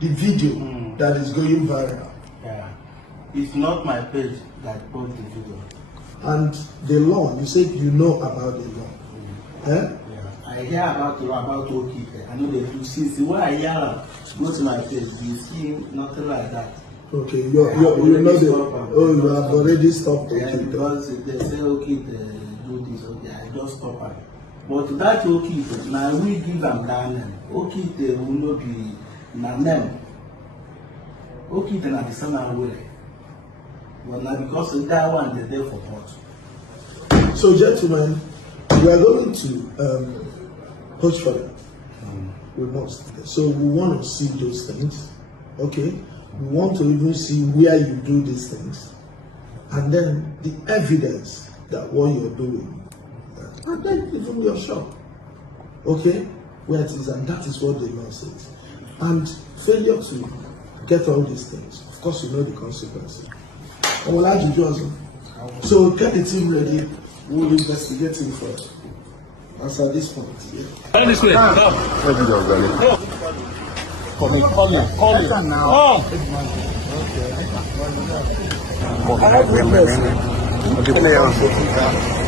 the video that is going viral. Yeah. It's not my page that post the video. And the law, you said you know about the law. Yeah. I hear about the law about Okeite. I know they do since the way I hear go to my page, you see nothing like that. Okay, you know the you have already stopped yeah, Okeite. Because they say Okeite do this, okay, I just stop it. But that Okeite, now we give them that name. Okeite will not be na name. Okeite na the same way. But now because that one they there for what? So gentlemen, we are going to push for them. We must. So we want to see those things. Okay? We want to even see where you do these things. And then the evidence that what you're doing. And then even your shop. Okay? Where it is, and that is what the law says. And failure to get all these things, of course you know the consequences. I will add you also. So get the team ready. We will investigate him first. As at this point, yeah. Come this way. Come. Call me. Oh. Okay.